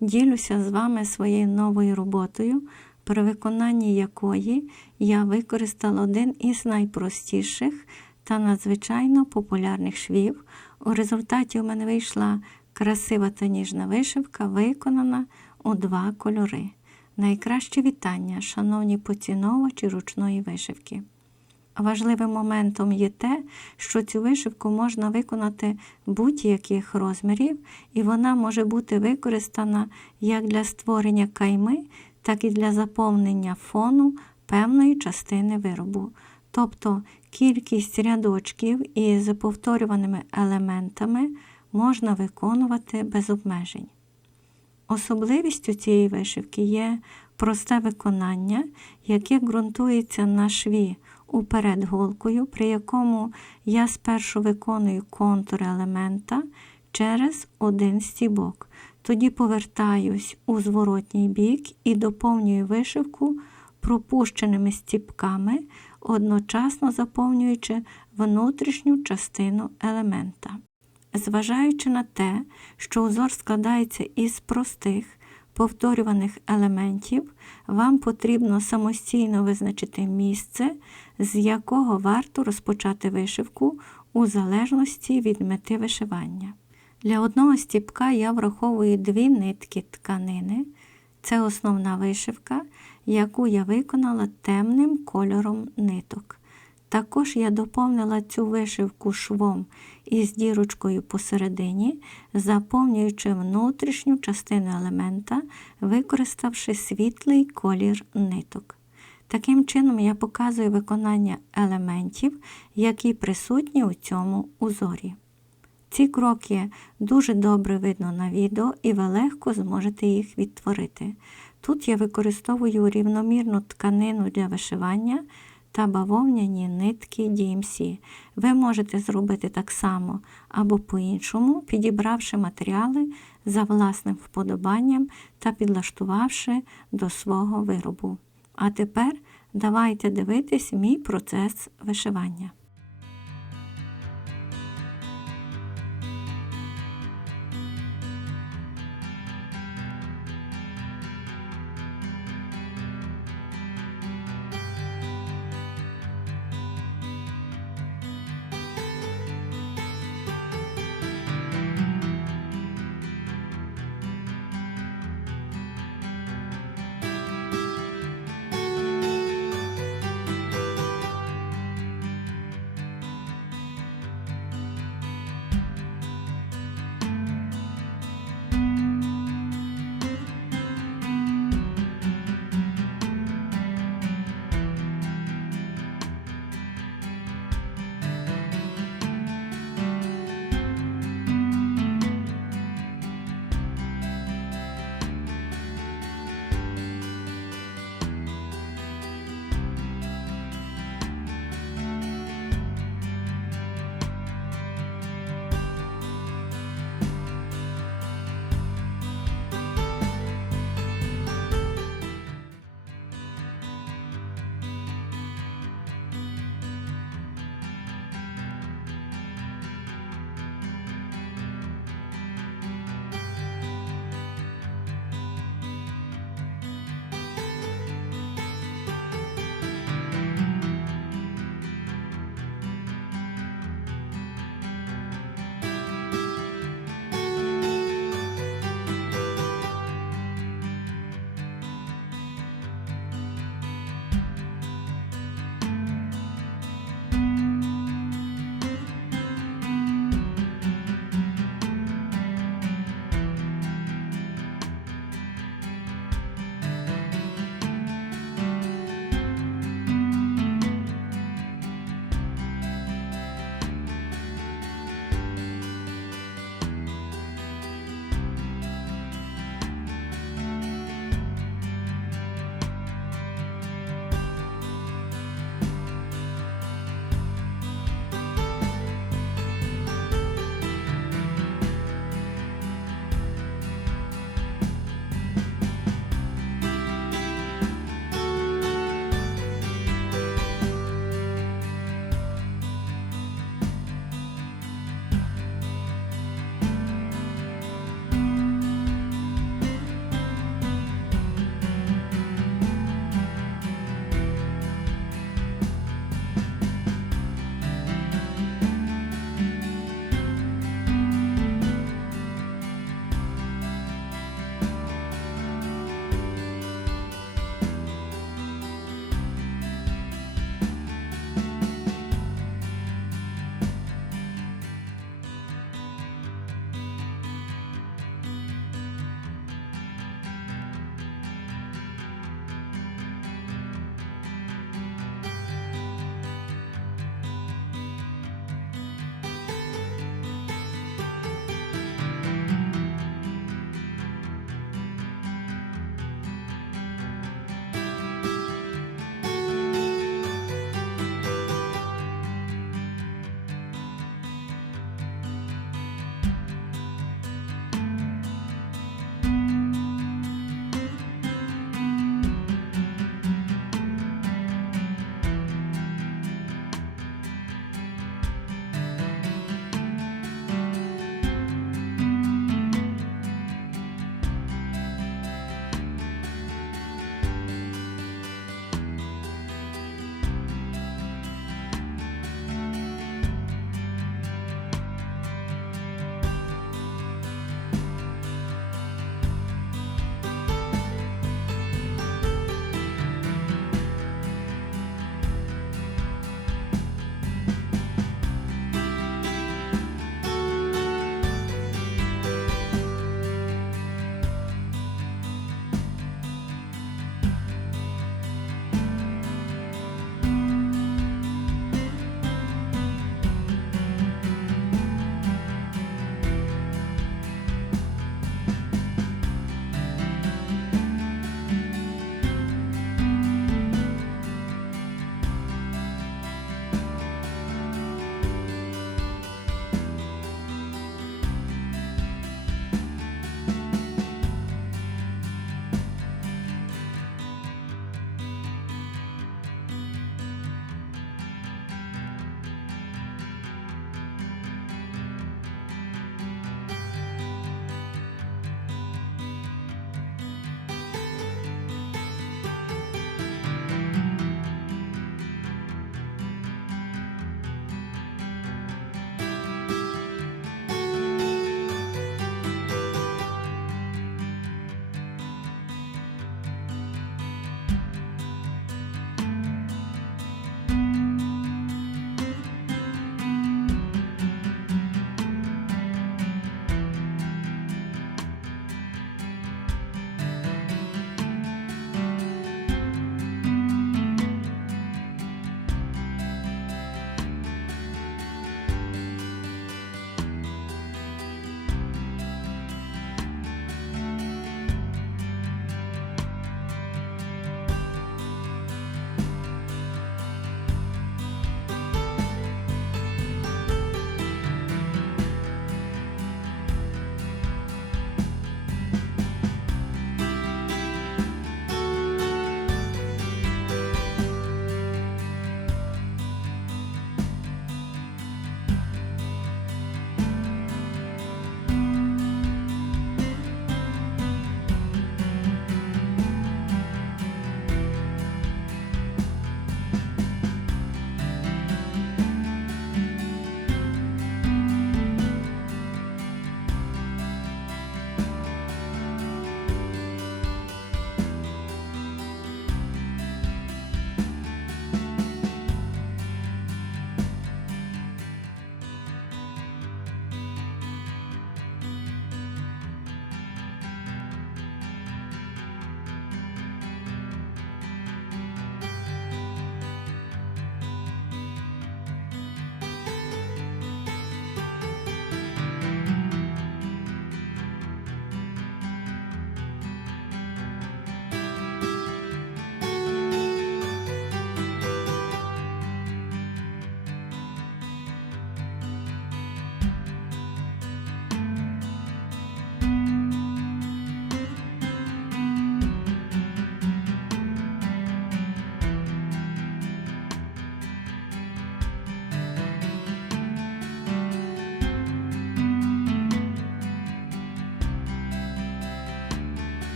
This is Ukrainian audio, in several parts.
Ділюся з вами своєю новою роботою, при виконанні якої я використала один із найпростіших та надзвичайно популярних швів. У результаті у мене вийшла красива та ніжна вишивка, виконана у 2 кольори. Найкраще вітання, шановні поціновувачі ручної вишивки. Важливим моментом є те, що цю вишивку можна виконати будь-яких розмірів, і вона може бути використана як для створення кайми, так і для заповнення фону певної частини виробу. Тобто кількість рядочків із повторюваними елементами можна виконувати без обмежень. Особливістю цієї вишивки є просте виконання, яке ґрунтується на шві уперед голкою, при якому я спершу виконую контур елемента через один стібок. Тоді повертаюсь у зворотній бік і доповнюю вишивку пропущеними стібками, одночасно заповнюючи внутрішню частину елемента. Зважаючи на те, що узор складається із простих, повторюваних елементів, вам потрібно самостійно визначити місце, з якого варто розпочати вишивку у залежності від мети вишивання. Для одного стібка я враховую 2 нитки тканини. Це основна вишивка, яку я виконала темним кольором ниток. Також я доповнила цю вишивку швом із дірочкою посередині, заповнюючи внутрішню частину елемента, використавши світлий колір ниток. Таким чином я показую виконання елементів, які присутні у цьому узорі. Ці кроки дуже добре видно на відео і ви легко зможете їх відтворити. Тут я використовую рівномірну тканину для вишивання та бавовняні нитки DMC. Ви можете зробити так само або по-іншому, підібравши матеріали за власним вподобанням та підлаштувавши до свого виробу. А тепер давайте дивитись мій процес вишивання.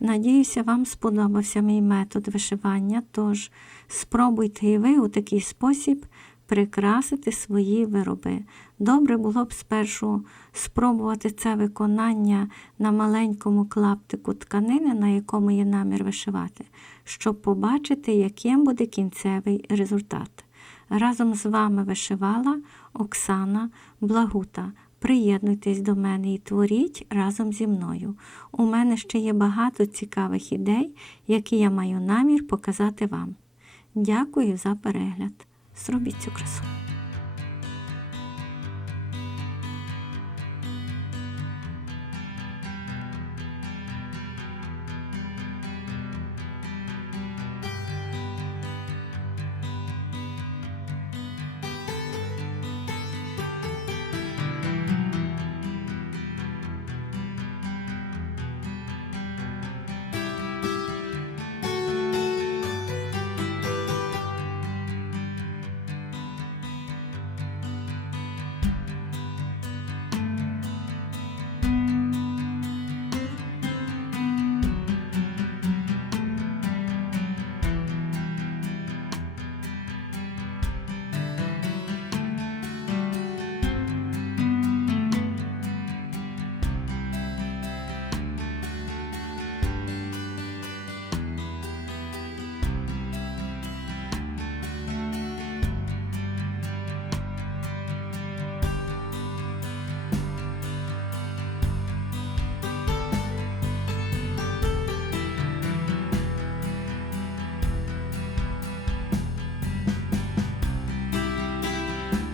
Надіюся, вам сподобався мій метод вишивання, тож спробуйте і ви у такий спосіб прикрасити свої вироби. Добре було б спершу спробувати це виконання на маленькому клаптику тканини, на якому є намір вишивати, щоб побачити, яким буде кінцевий результат. Разом з вами вишивала Оксана Благута. Приєднуйтесь до мене і творіть разом зі мною. У мене ще є багато цікавих ідей, які я маю намір показати вам. Дякую за перегляд. Зробіть цю красу.